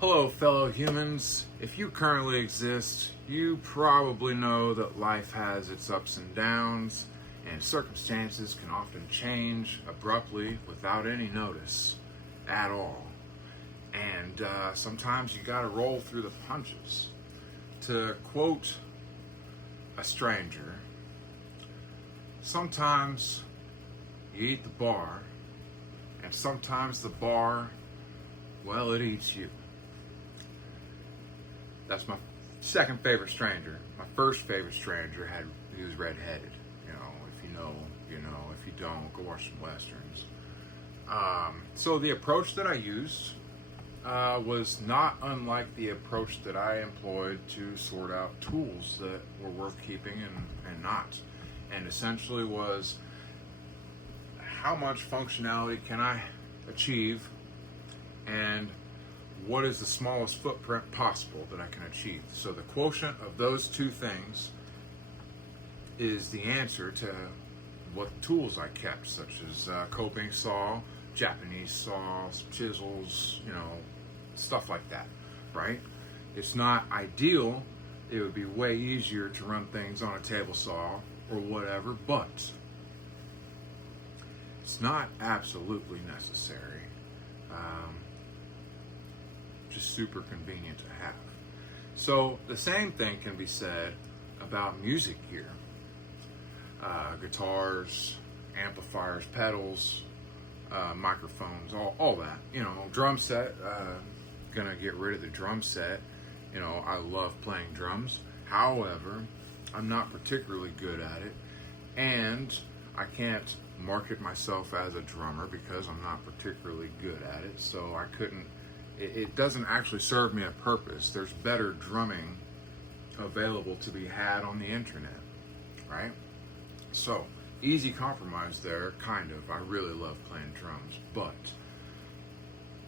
Hello, fellow humans. If you currently exist, you probably know that life has its ups and downs, and circumstances can often change abruptly without any notice at all. And sometimes you gotta roll through the punches. To quote a stranger, sometimes you eat the bar, and sometimes the bar, well, it eats you. That's my second favorite stranger. My first favorite stranger he was redheaded. You know, if you know, you know. If you don't, go watch some westerns. So the approach that I used was not unlike the approach that I employed to sort out tools that were worth keeping and not. And essentially was, how much functionality can I achieve, and what is the smallest footprint possible that I can achieve? So the quotient of those two things is the answer to what tools I kept, such as coping saw, Japanese saws, chisels, you know, stuff like that, right? It's not ideal. It would be way easier to run things on a table saw or whatever, but it's not absolutely necessary. Just super convenient to have. So the same thing can be said about music gear. Guitars, amplifiers, pedals, microphones, all that. You know, drum set, gonna get rid of the drum set. You know, I love playing drums. However, I'm not particularly good at it, and I can't market myself as a drummer because I'm not particularly good at it, so I couldn't. It doesn't actually serve me a purpose. There's better drumming available to be had on the internet, right? So, easy compromise there, kind of. I really love playing drums, but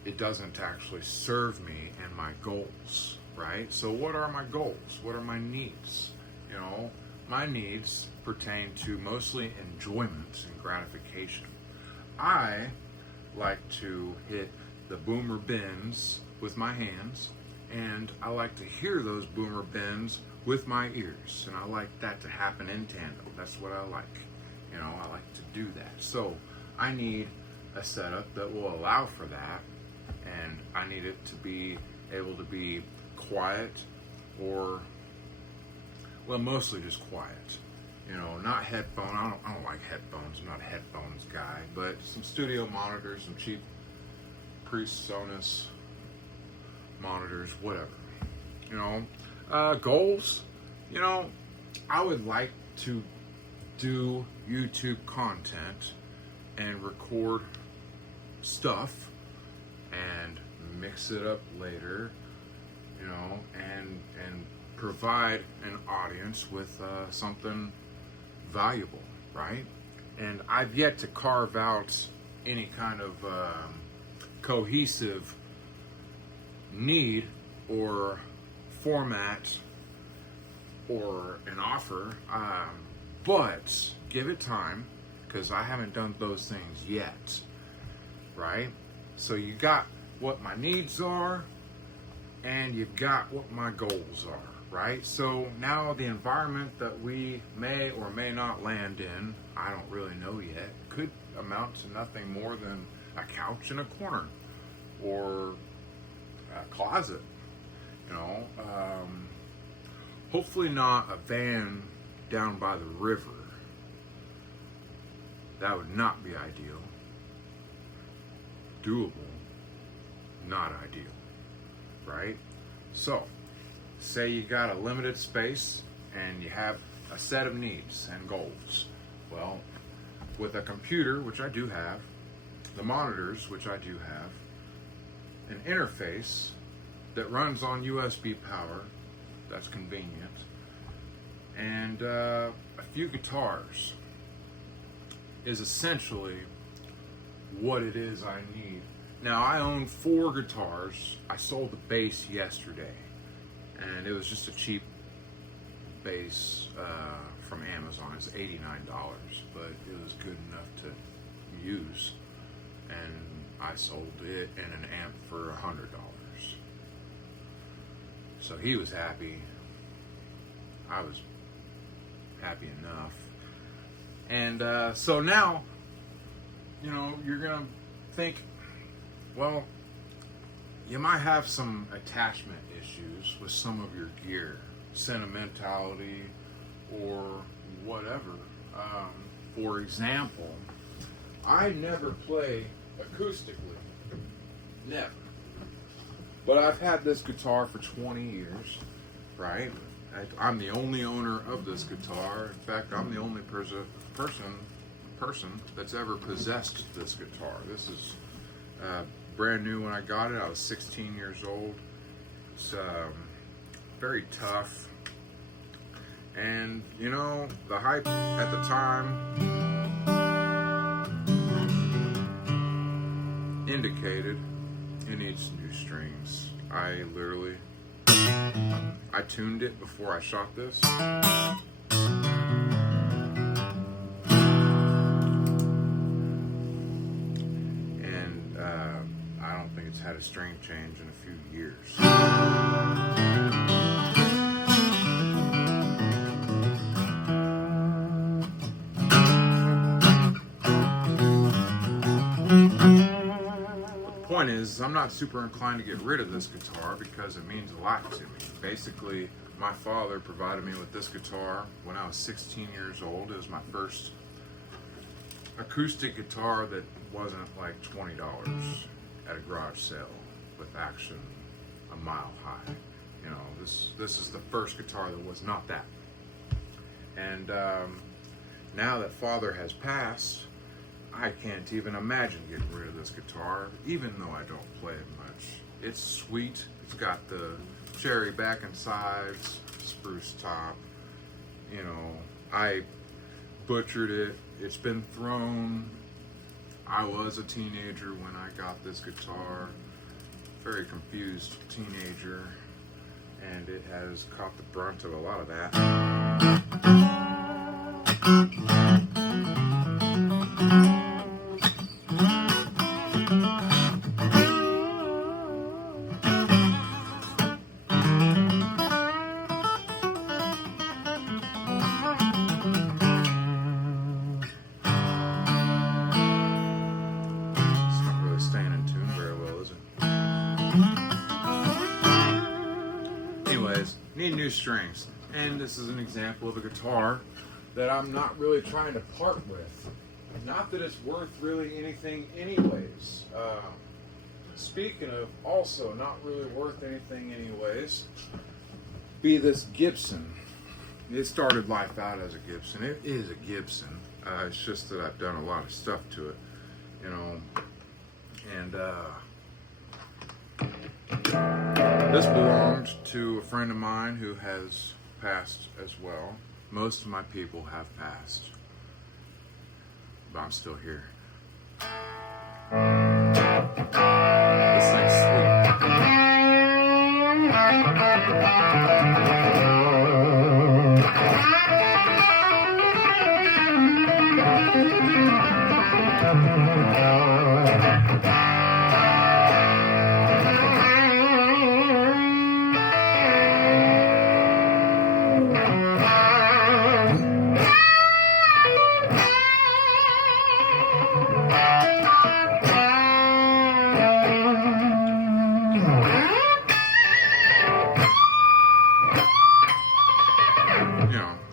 it doesn't actually serve me and my goals, right? So what are my goals? What are my needs? You know, my needs pertain to mostly enjoyment and gratification. I like to hit the boomer bends with my hands, and I like to hear those boomer bends with my ears, and I like that to happen in tandem. That's what I like. You know, I like to do that. So I need a setup that will allow for that, and I need it to be able to be quiet, or, well, mostly just quiet. You know, not headphone. I don't like headphones. I'm not a headphones guy, but some studio monitors, some cheap PreSonus monitors, whatever. You know, goals. You know, I would like to do YouTube content and record stuff and mix it up later. You know, and provide an audience with something valuable, right? And I've yet to carve out any kind of cohesive need or format or an offer, but give it time, because I haven't done those things yet, right? So you got what my needs are, and you've got what my goals are, right? So now the environment that we may or may not land in, I don't really know yet, could amount to nothing more than a couch in a corner or a closet, you know. Hopefully not a van down by the river. That would not be ideal. Doable, not ideal, right? So, say you got a limited space and you have a set of needs and goals. Well, with a computer, which I do have, the monitors, which I do have, an interface that runs on USB power, that's convenient, and a few guitars is essentially what it is I need. Now, I own 4 guitars. I sold the bass yesterday, and it was just a cheap bass from Amazon. It's $89, but it was good enough to use, and I sold it and an amp for $100. So he was happy. I was happy enough. And so now, you know, you're going to think, well, you might have some attachment issues with some of your gear, sentimentality, or whatever. For example, I never play acoustically. Never. But I've had this guitar for 20 years, right? I'm the only owner of this guitar. In fact, I'm the only person that's ever possessed this guitar. This is brand new when I got it. I was 16 years old. It's very tough. And, you know, the hype at the time indicated it needs new strings. I tuned it before I shot this. And I don't think it's had a string change in a few years. Point is, I'm not super inclined to get rid of this guitar because it means a lot to me. Basically, my father provided me with this guitar when I was 16 years old. It was my first acoustic guitar that wasn't like $20 at a garage sale with action a mile high. You know, this is the first guitar that was not that. And now that father has passed, I can't even imagine getting rid of this guitar, even though I don't play it much. It's sweet. It's got the cherry back and sides, spruce top. You know, I butchered it. It's been thrown. I was a teenager when I got this guitar. Very confused teenager. And it has caught the brunt of a lot of that. Need new strings, and this is an example of a guitar that I'm not really trying to part with. Not that it's worth really anything anyways. Speaking of also not really worth anything anyways, be this Gibson. It started life out as a Gibson. It is a Gibson. It's just that I've done a lot of stuff to it, you know, and this belonged to a friend of mine who has passed as well. Most of my people have passed, but I'm still here. This thing's sweet.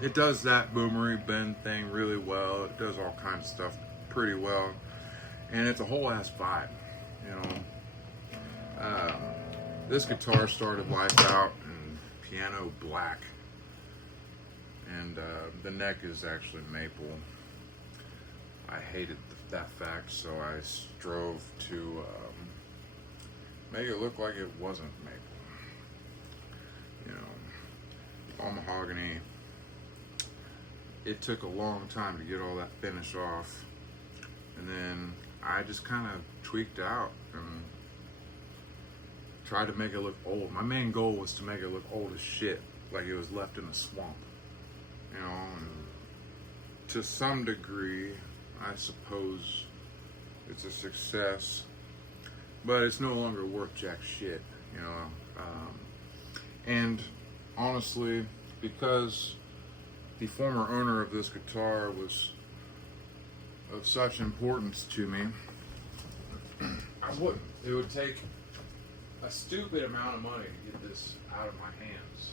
It does that boomery bend thing really well. It does all kinds of stuff pretty well, and it's a whole ass vibe, you know. This guitar started life out in piano black, and the neck is actually maple. I hated that fact, so I strove to make it look like it wasn't maple. You know, all mahogany. It took a long time to get all that finish off, and then I just kind of tweaked out and tried to make it look old. My main goal was to make it look old as shit, like it was left in a swamp, you know. And to some degree, I suppose it's a success, but it's no longer worth jack shit, you know. And honestly, because the former owner of this guitar was of such importance to me, I wouldn't. It would take a stupid amount of money to get this out of my hands,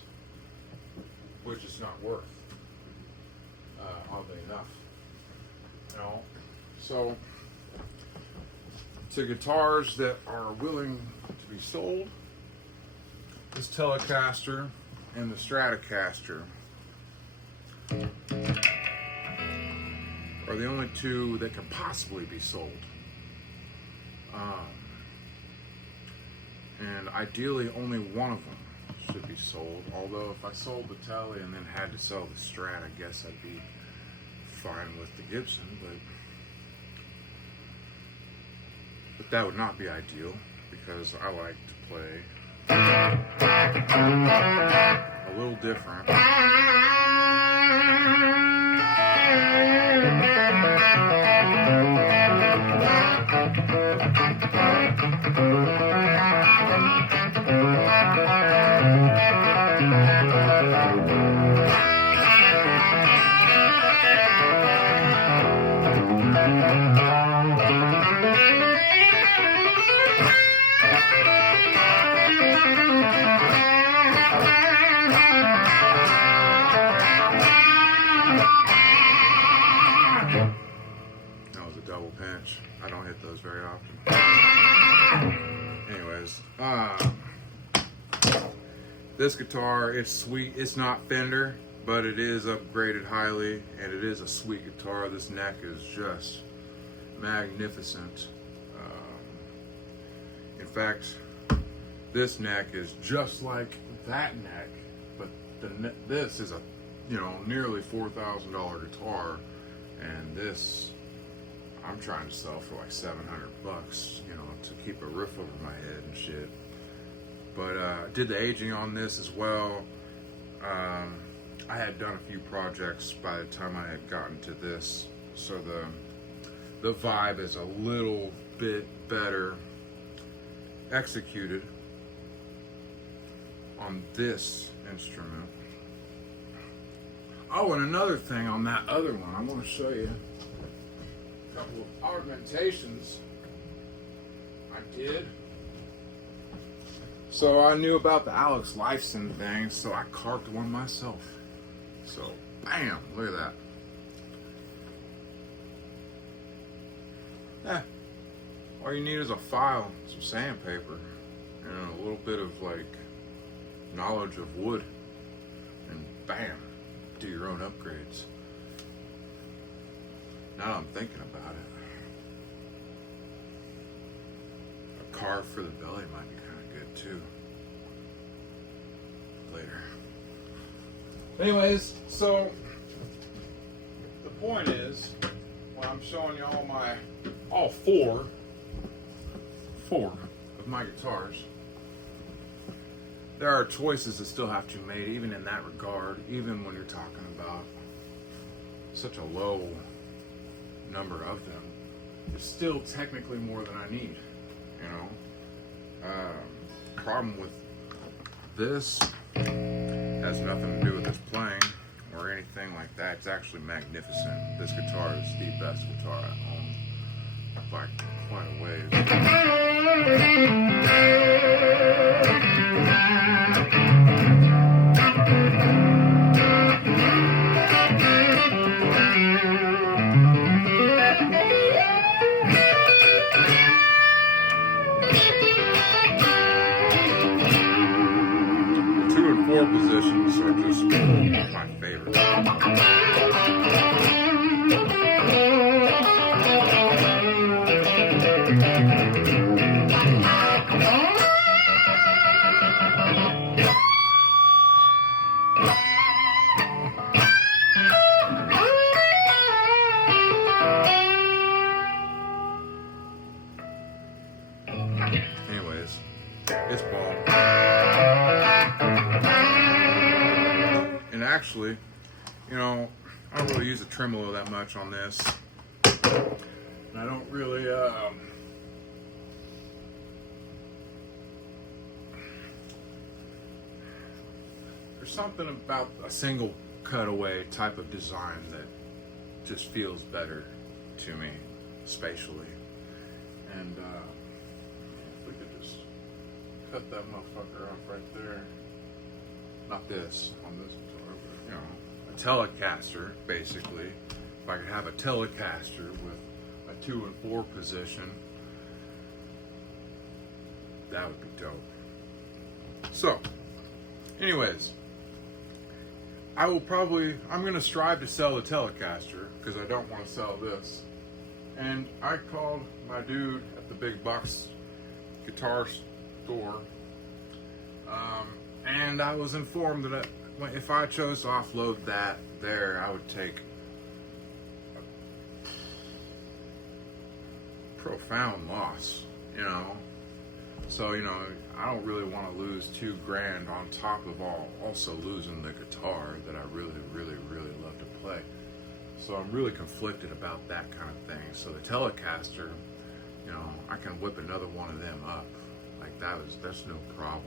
which it's not worth, oddly enough. You know, so to guitars that are willing to be sold, this Telecaster and the Stratocaster are the only two that can possibly be sold. And ideally only one of them should be sold. Although if I sold the Tele and then had to sell the Strat, I guess I'd be fine with the Gibson, but that would not be ideal because I like to play a little different. I don't hit those very often. Anyways, this guitar, it's sweet. It's not Fender, but it is upgraded highly, and it is a sweet guitar. This neck is just magnificent. In fact, this neck is just like that neck, but this is a nearly $4,000 guitar, and this I'm trying to sell for like $700, to keep a roof over my head and shit. But I did the aging on this as well. I had done a few projects by the time I had gotten to this, so the vibe is a little bit better executed on this instrument. Oh, and another thing on that other one, I'm going to show you couple of augmentations I did. So I knew about the Alex Lifeson thing, so I carved one myself. So bam, look at that. All you need is a file, some sandpaper, and a little bit of like knowledge of wood, and bam, do your own upgrades. Now I'm thinking about it, a carve for the belly might be kind of good too. Later. Anyways, so the point is, when I'm showing y'all all four of my guitars, there are choices that still have to be made, even in that regard, even when you're talking about such a low number of them. It's still technically more than I need, problem with this has nothing to do with this playing or anything like that. It's actually magnificent. This guitar is the best guitar I own by quite a ways. Positions are just my favorite. Anyways, it's ball. And actually, I don't really use a tremolo that much on this. And I don't really, there's something about a single cutaway type of design that just feels better to me spatially. And if we could just cut that motherfucker off right there. Not this, on this guitar, but, you know, a Telecaster, basically. If I could have a Telecaster with a 2 and 4 position, that would be dope. So, anyways, I'm going to strive to sell the Telecaster because I don't want to sell this. And I called my dude at the big box guitar store, and I was informed that if I chose to offload that there, I would take a profound loss, you know. So, you know, I don't really want to lose $2,000 on top of also losing the guitar that I really, really, really love to play. So I'm really conflicted about that kind of thing. So the Telecaster, you know, I can whip another one of them up. Like that's no problem.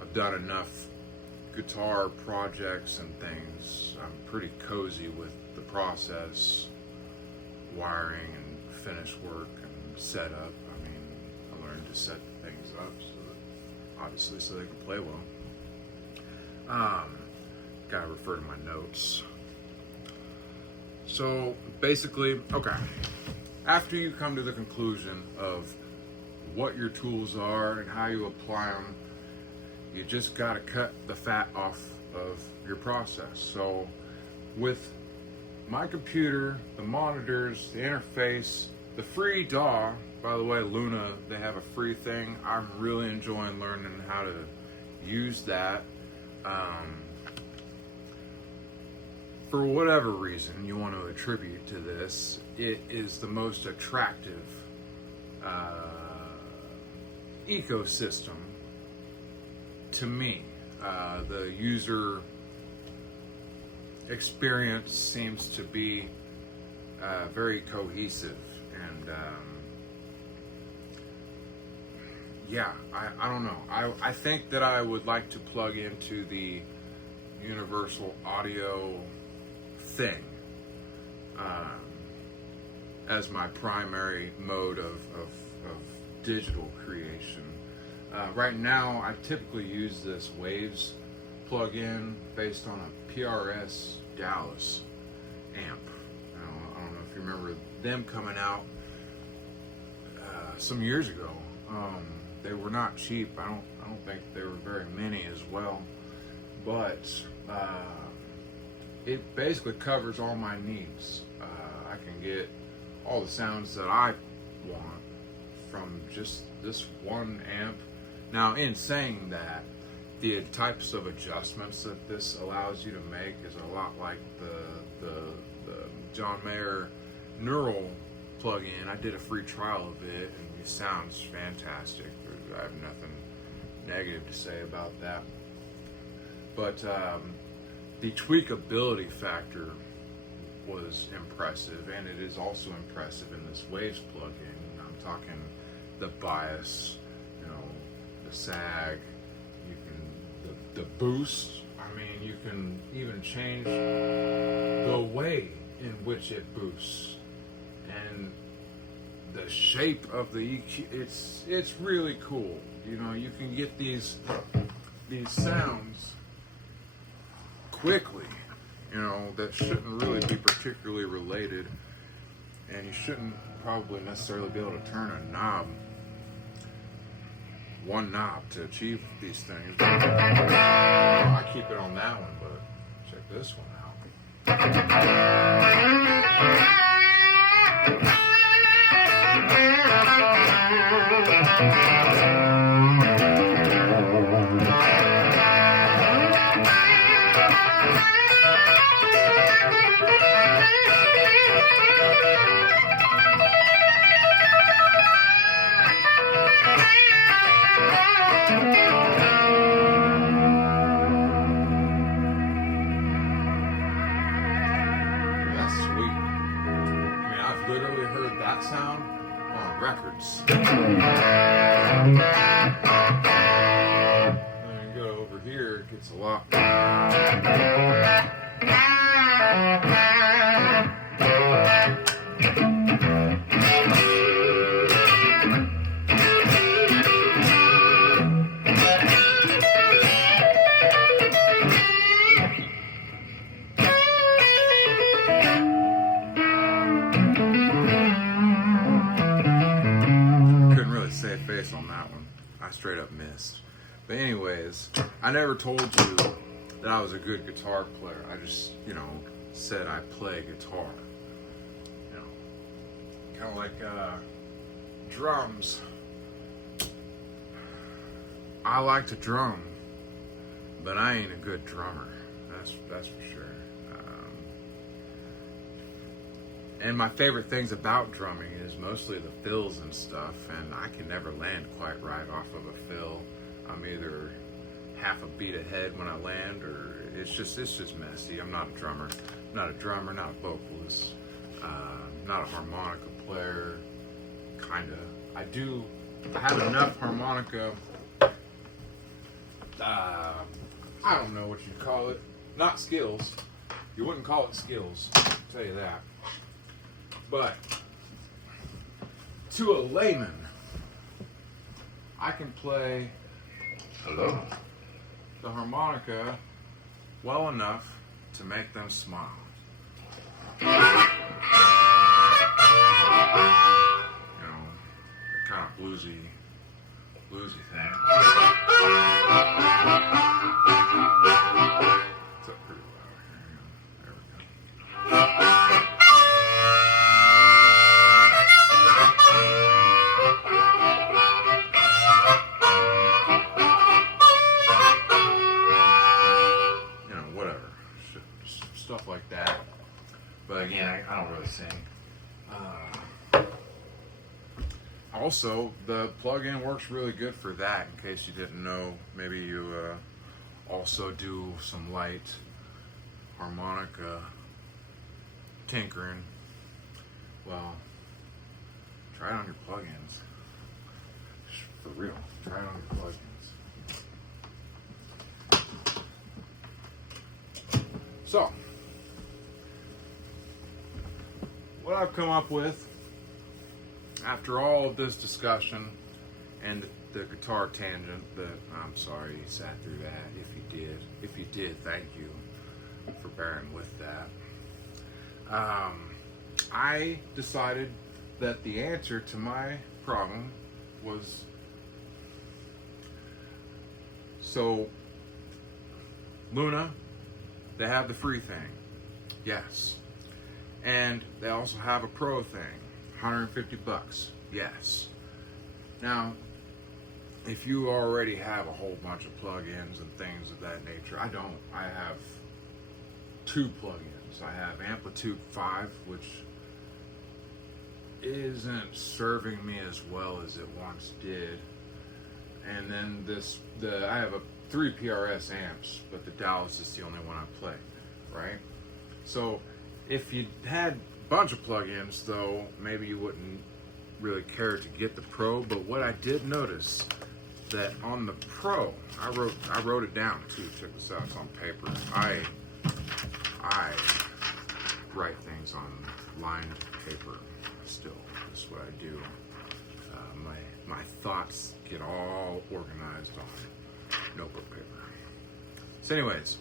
I've done enough guitar projects and things. I'm pretty cozy with the process, wiring and finish work and setup. I mean, I learned to set things up so they can play well. Gotta refer to my notes. So basically, okay, after you come to the conclusion of what your tools are and how you apply them, you just gotta cut the fat off of your process. So with my computer, the monitors, the interface, the free DAW, by the way, Luna, they have a free thing. I'm really enjoying learning how to use that. For whatever reason you want to attribute to this, it is the most attractive ecosystem to me. The user experience seems to be very cohesive, and yeah, I don't know. I think that I would like to plug into the universal audio thing as my primary mode of digital creation. Right now, I typically use this Waves plugin based on a PRS Dallas amp. I don't know if you remember them coming out some years ago. They were not cheap. I don't think there were very many as well, but it basically covers all my needs. I can get all the sounds that I want from just this one amp. Now, in saying that, the types of adjustments that this allows you to make is a lot like the John Mayer Neural plugin. I did a free trial of it, and it sounds fantastic. I have nothing negative to say about that. But the tweakability factor was impressive, and it is also impressive in this Waves plugin. I'm talking the bias, you know, the sag, you can the boost. I mean, you can even change the way in which it boosts and the shape of the EQ. It's really cool. You know, you can get these sounds quickly, you know, that shouldn't really be particularly related, and you shouldn't probably necessarily be able to turn one knob to achieve these things. I keep it on that one, but check this one sound on records. Then you go over here, It's a lot. Couldn't really save face on that one. I straight up missed. But anyways, I never told you that I was a good guitar player. I just, said I play guitar. Kind of like drums. I like to drum, but I ain't a good drummer. That's for sure. And my favorite things about drumming is mostly the fills and stuff, and I can never land quite right off of a fill. I'm either half a beat ahead when I land, or it's just messy. I'm not a drummer. Not a vocalist. Not a harmonica player. Kinda. I have enough harmonica. I don't know what you'd call it. Not skills. You wouldn't call it skills. I'll tell you that. But to a layman, I can play the harmonica well enough to make them smile. The kind of bluesy thing. It's up pretty loud here. There we go. Stuff like that. But again, I don't really sing. Also, the plug-in works really good for that, in case you didn't know. Maybe you also do some light harmonica tinkering. Well, try it on your plug-ins. For real, try it on your plug-ins. So, what I've come up with after all of this discussion and the guitar tangent I'm sorry you sat through that. If you did, thank you for bearing with that. I decided that the answer to my problem was, so Luna, they have the free thing, yes. And they also have a pro thing, $150, yes. Now, if you already have a whole bunch of plugins and things of that nature, I don't. I have 2 plugins. I have Amplitude 5, which isn't serving me as well as it once did. And then I have 3 PRS amps, but the Dallas is the only one I play, right? So if you had a bunch of plugins, though, maybe you wouldn't really care to get the Pro. But what I did notice, that on the Pro, I wrote it down too. Check this out, it's on paper. I write things on lined paper still. That's what I do. My thoughts get all organized on notebook paper. So anyways,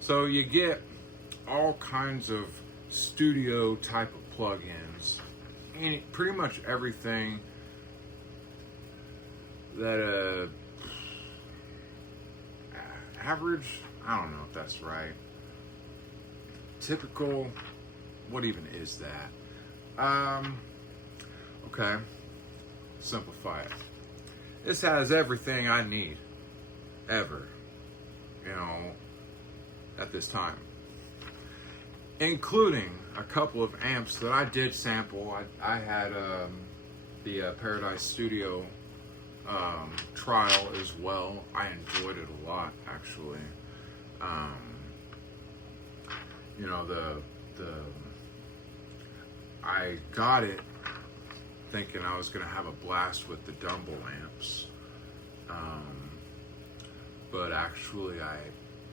so you get all kinds of studio type of plugins, pretty much everything that average, I don't know if that's right, typical, what even is that? Okay, simplify it. This has everything I need ever, at this time, including a couple of amps that I did sample. I had the Paradise Studio trial as well. I enjoyed it a lot, actually. I got it thinking I was gonna have a blast with the Dumble amps, but actually I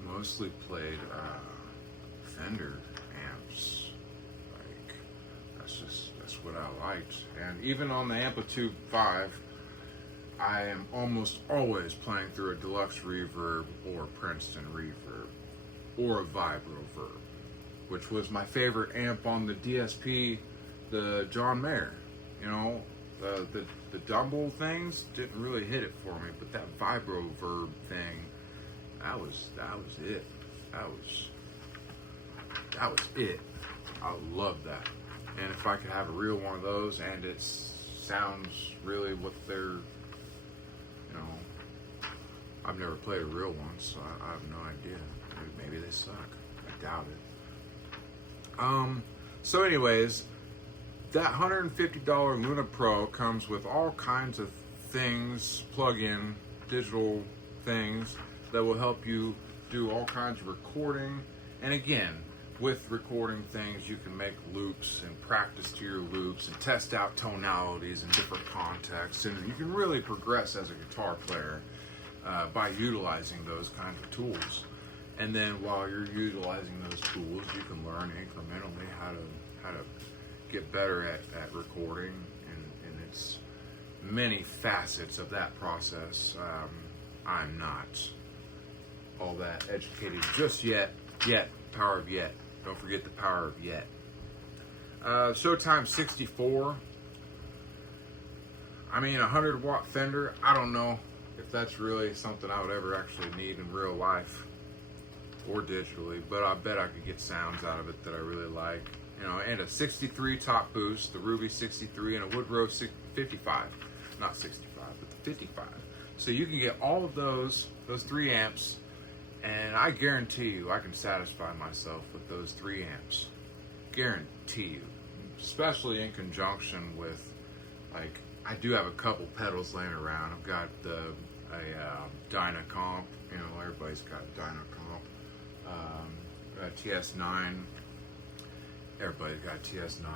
mostly played Fender amps. Like, that's what I liked. And even on the Amplitude 5, I am almost always playing through a Deluxe Reverb or Princeton Reverb or a Vibroverb, which was my favorite amp on the DSP, the John Mayer. You know, the Dumble things didn't really hit it for me, but that Vibroverb thing, that was it. That was it. I love that. And if I could have a real one of those, and it sounds really what they're, you know, I've never played a real one, so I have no idea. Maybe they suck. I doubt it. So anyways, that $150 Luna Pro comes with all kinds of things, plug-in digital things that will help you do all kinds of recording. And again, with recording things, you can make loops and practice to your loops and test out tonalities in different contexts. And you can really progress as a guitar player by utilizing those kinds of tools. And then while you're utilizing those tools, you can learn incrementally how to get better at recording and its many facets of that process. I'm not all that educated just yet. Power of yet. Don't forget the power of yet. Showtime 64. I mean, 100-watt Fender. I don't know if that's really something I would ever actually need in real life or digitally, but I bet I could get sounds out of it that I really like. You know, and a 63 top boost, the Ruby 63, and a Woodrow 55. Not 65, but the 55. So you can get all of those 3 amps, and I guarantee you I can satisfy myself with those 3 amps. Guarantee you. Especially in conjunction with, like, I do have a couple pedals laying around. I've got a Dynacomp. You know, everybody's got Dynacomp. TS9. Everybody's got TS9.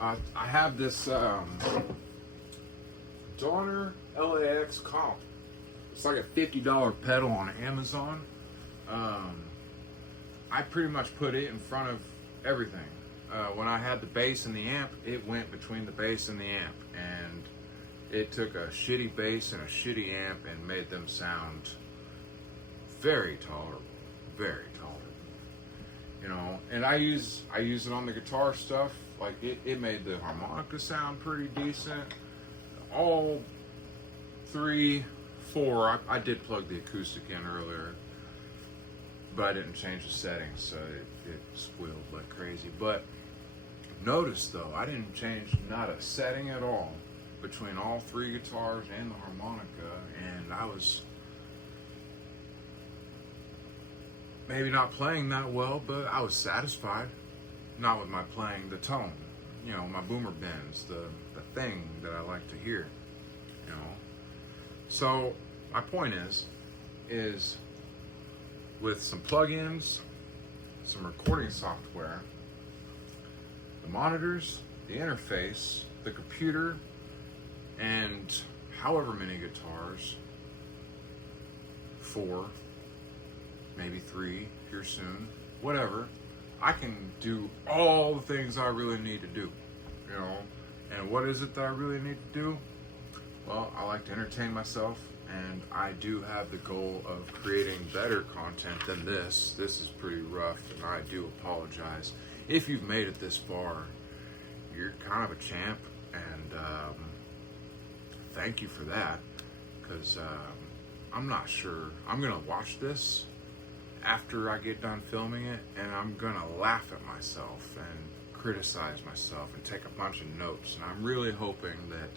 I have this Donner LAX comp. It's like a $50 pedal on Amazon. I pretty much put it in front of everything. When I had the bass and the amp, it went between the bass and the amp, and it took a shitty bass and a shitty amp and made them sound very tolerable. Very tolerable. You know, and I use it on the guitar stuff. Like it made the harmonica sound pretty decent. All 3, 4. I did plug the acoustic in earlier, but I didn't change the settings, so it squealed like crazy. But notice though, I didn't change not a setting at all between all 3 guitars and the harmonica, and I was maybe not playing that well, but I was satisfied. Not with my playing, the tone, you know, my boomer bends, the thing that I like to hear, you know. So my point is with some plugins, some recording software, the monitors, the interface, the computer, and however many guitars, 4, maybe 3 here soon, whatever, I can do all the things I really need to do, you know. And what is it that I really need to do? Well, I like to entertain myself, and I do have the goal of creating better content than this. This is pretty rough, and I do apologize. If you've made it this far, you're kind of a champ, and thank you for that, because I'm not sure. I'm going to watch this after I get done filming it, and I'm going to laugh at myself and criticize myself and take a bunch of notes. And I'm really hoping that,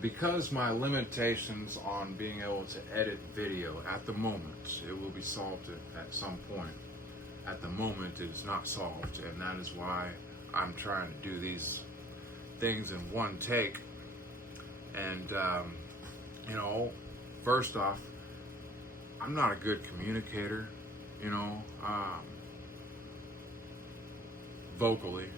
because my limitations on being able to edit video at the moment, it will be solved at some point. At the moment, it is not solved, and that is why I'm trying to do these things in one take. And, you know, first off, I'm not a good communicator, you know, vocally.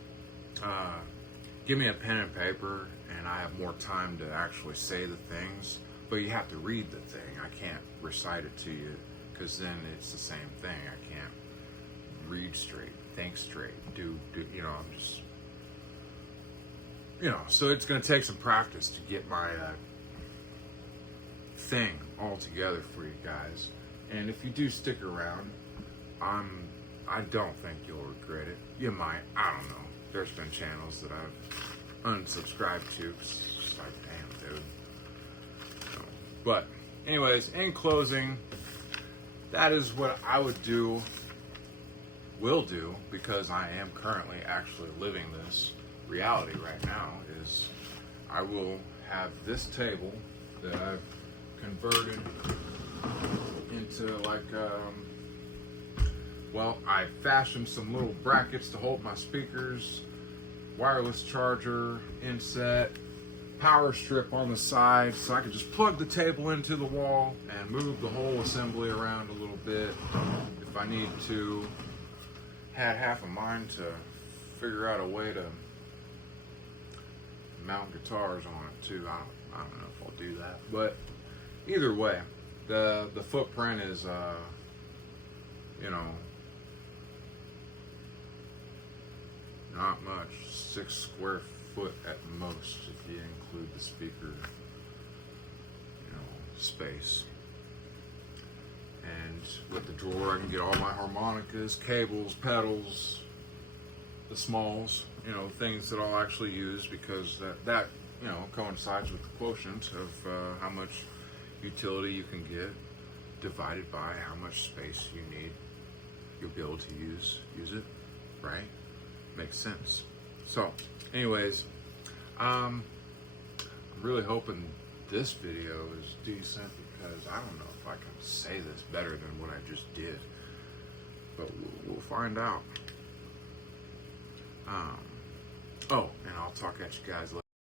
Give me a pen and paper, and I have more time to actually say the things. but you have to read the thing. I can't recite it to you, because then it's the same thing. I can't read straight, think straight, do you know, I'm just, you know, so it's going to take some practice to get my thing all together for you guys. And if you do stick around, I don't think you'll regret it. You might, I don't know. There's been channels that I've unsubscribed to. It's just like, damn, dude. So, but anyways, in closing, that is what I will do, because I am currently actually living this reality right now, is I will have this table that I've converted into like, well, I fashioned some little brackets to hold my speakers, wireless charger, inset, power strip on the side, so I can just plug the table into the wall and move the whole assembly around a little bit if I need to. Had half a mind to figure out a way to mount guitars on it too. I don't know if I'll do that, but either way, the footprint is you know, not much, 6 square foot at most if you include the speaker, you know, space. And with the drawer, I can get all my harmonicas, cables, pedals, the smalls, you know, things that I'll actually use, because that you know, coincides with the quotient of how much utility you can get divided by how much space you need. You'll be able to use it, right? Makes sense. So, anyways, I'm really hoping this video is decent, because I don't know if I can say this better than what I just did, but we'll find out. Oh, and I'll talk at you guys later.